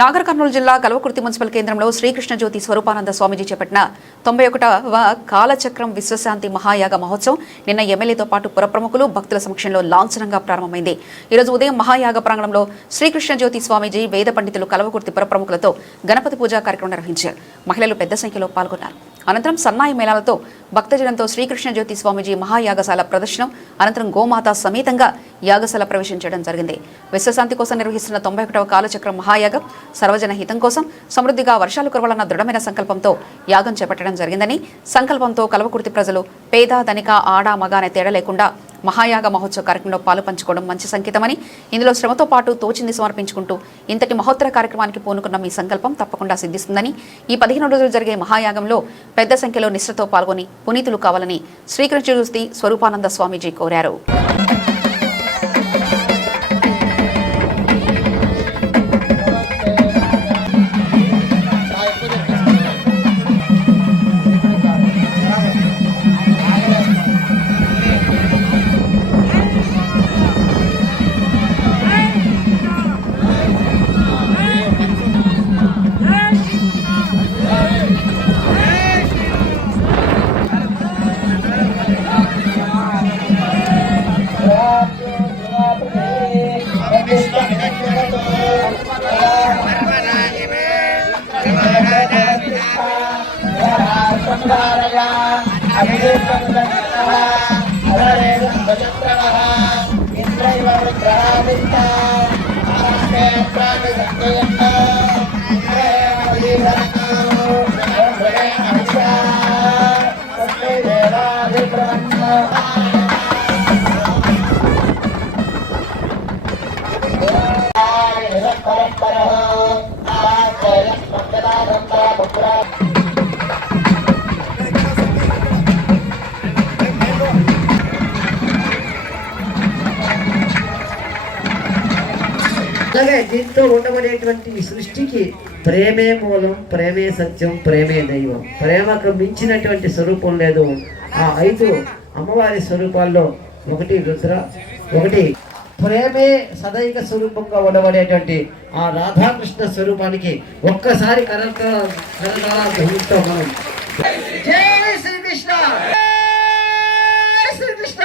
నాగర్ కర్నూలు జిల్లా కల్వకుర్తి మున్సిపల్ కేంద్రంలో శ్రీకృష్ణ జ్యోతి స్వరూపానంద స్వామీజీ చేపట్టిన 91వ కాలచక్రం విశ్వశాంతి మహాయాగ మహోత్సవం నిన్న ఎమ్మెల్యేతో పాటు పురప్రముఖులు భక్తుల సమక్షంలో లాంఛనంగా ప్రారంభమైంది. ఈరోజు ఉదయం మహాయాగ ప్రాంగణంలో శ్రీకృష్ణ జ్యోతి స్వామీజీ వేద పండితులు కల్వకుర్తి పురప్రముఖులతో గణపతి పూజా కార్యక్రమం నిర్వహించారు. మహిళలు పెద్ద సంఖ్యలో పాల్గొన్నారు. అనంతరం సన్నాయి మేళాలతో భక్తజనంతో శ్రీకృష్ణ జ్యోతి స్వామీజీ మహాయాగశాల ప్రదర్శనం అనంతరం గోమాత సమేతంగా యాగశాల ప్రవేశం చేయడం జరిగింది. విశ్వశాంతి కోసం నిర్వహిస్తున్న 91వ కాలచక్రం మహాయాగం సర్వజన హితం కోసం సమృద్ధిగా వర్షాలు కురవాలన్న దృఢమైన సంకల్పంతో యాగం చేపట్టడం జరిగిందని, సంకల్పంతో కల్వకుర్తి ప్రజలు పేద ధనిక ఆడ మగ అనే తేడా లేకుండా మహాయాగ మహోత్సవ కార్యక్రమంలో పాలు పంచుకోవడం మంచి సంకేతమని, ఇందులో శ్రమతో పాటు తోచింది సమర్పించుకుంటూ ఇంతటి మహోత్తర కార్యక్రమానికి పూనుకున్న మీ సంకల్పం తప్పకుండా సిద్ధిస్తుందని, ఈ 15 రోజులు జరిగే మహాయాగంలో పెద్ద సంఖ్యలో నిష్ఠతో పాల్గొని పునీతులు కావాలని శ్రీకృష్ణ జ్యోతి స్వరూపానంద స్వామీజీ కోరారు. అలాగే దీంతో ఉండబడేటువంటి సృష్టికి ప్రేమే మూలం, ప్రేమే సత్యం, ప్రేమే దైవం. ప్రేమకు మించినటువంటి స్వరూపం లేదు. ఆ 5 అమ్మవారి స్వరూపాల్లో ఒకటి రుద్ర, ఒకటి ప్రేమే సదైక స్వరూపంగా ఉండబడేటువంటి ఆ రాధాకృష్ణ స్వరూపానికి ఒక్కసారి కరతాళంతో మనం జై శ్రీకృష్ణ, శ్రీకృష్ణ,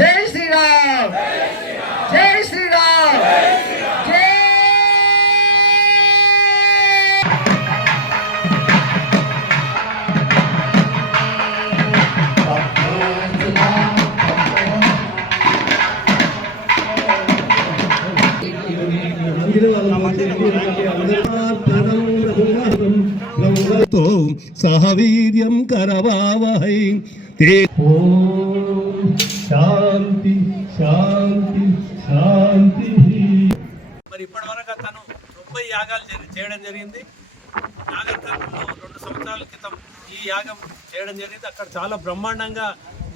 జై శ్రీరామ్, జై శ్రీరామ్, జై సహవీర్యం కరవావహై. శాంతి శాంతి శాంతి. మరి ఇప్పటివరకు తను 90 యాగాలు చేయడం జరిగింది. నాగర్ కర్నూలులో 2 సంవత్సరాల క్రితం ఈ యాగం చేయడం జరిగింది. అక్కడ చాలా బ్రహ్మాండంగా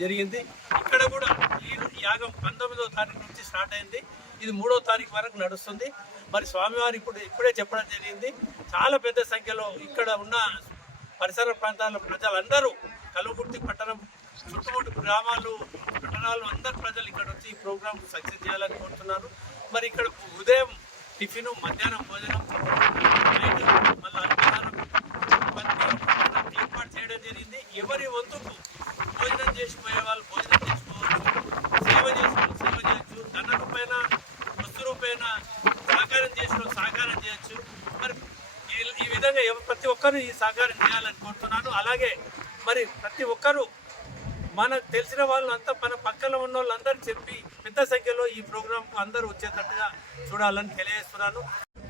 జరిగింది. ఇక్కడ కూడా ఈ యాగం 19వ తారీఖు నుంచి స్టార్ట్ అయింది. ఇది 3వ తారీఖు వరకు నడుస్తుంది. మరి స్వామివారు ఇప్పుడే చెప్పడం జరిగింది. చాలా పెద్ద సంఖ్యలో ఇక్కడ ఉన్న పరిసర ప్రాంతాల ప్రజలందరూ, కల్వకుర్తి పట్టణం చుట్టుముట్టు గ్రామాలు, పట్టణాలు అందరు ప్రజలు ఇక్కడ వచ్చి ఈ ప్రోగ్రామ్ సక్సెస్ చేయాలని కోరుతున్నారు. మరి ఇక్కడ ఉదయం టిఫిన్, మధ్యాహ్నం భోజనం, నైట్ మళ్ళీ అన్నదానం ఏర్పాటు చేయడం జరిగింది. ఎవరి వంతుకు భోజనం చేసిపోయే వాళ్ళు భోజనం చేసుకోవచ్చు, సేవ చేసుకోవాలి, సేవ చేయొచ్చు, ధన రూపైన వస్తు రూపైన సహకారం చేసిన సహకారం చేయొచ్చు. మరి ఈ విధంగా ప్రతి ఒక్కరు ఈ సహకారం చేయాలని కోరుతున్నాను. అలాగే మరి ప్రతి ఒక్కరూ మనకు తెలిసిన వాళ్ళంతా మన పక్కన ఉన్న వాళ్ళందరూ చెప్పి పెద్ద సంఖ్యలో ఈ ప్రోగ్రాంకు అందరూ వచ్చేటట్టుగా చూడాలని తెలియజేస్తున్నాను.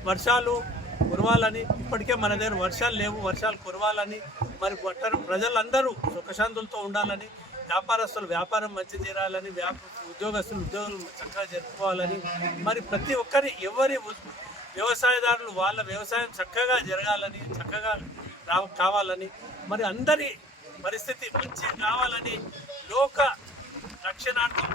వర్షాలు కురవాలని, ఇప్పటికే మన దగ్గర వర్షాలు లేవు, వర్షాలు కురవాలని, మరి ప్రజలందరూ సుఖశాంతులతో ఉండాలని, వ్యాపారస్తులు వ్యాపారం మంచి చేయాలని, ఉద్యోగస్తులు ఉద్యోగులు చక్కగా జరుపుకోవాలని, మరి ప్రతి ఒక్కరి ఎవరి వ్యవసాయదారులు వాళ్ళ వ్యవసాయం చక్కగా జరగాలని, చక్కగా కావాలని, మరి అందరి పరిస్థితి మంచి కావాలని, లోక రక్షణార్థం,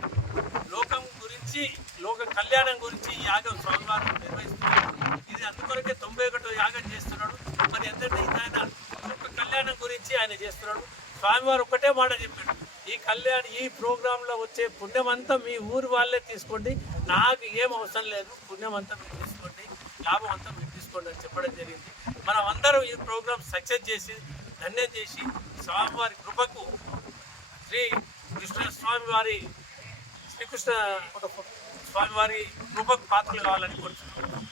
లోకం గురించి, లోక కళ్యాణం గురించి ఈ యాగం స్వామివారు నిర్వహిస్తున్నారు. ఇది అందుకొరకే 91వ యాగం చేస్తున్నాడు. మరి అందరినీ ఆయన లోక కళ్యాణం గురించి ఆయన చేస్తున్నాడు. స్వామివారు ఒకటే మాట చెప్పాడు, ఈ కళ్యాణ్ ఈ ప్రోగ్రాంలో వచ్చే పుణ్యం అంతా మీ ఊరు వాళ్ళే తీసుకోండి, నాకు ఏం అవసరం లేదు, పుణ్యం అంతా మీరు తీసుకోండి, లాభం అంతా మీరు తీసుకోండి అని చెప్పడం జరిగింది. మనం అందరం ఈ ప్రోగ్రాం సక్సెస్ చేసి ధన్యం చేసి స్వామివారి కృపకు శ్రీకృష్ణ స్వామివారి కృపకు పాత్రలు కావాలని కోరుతున్నాం.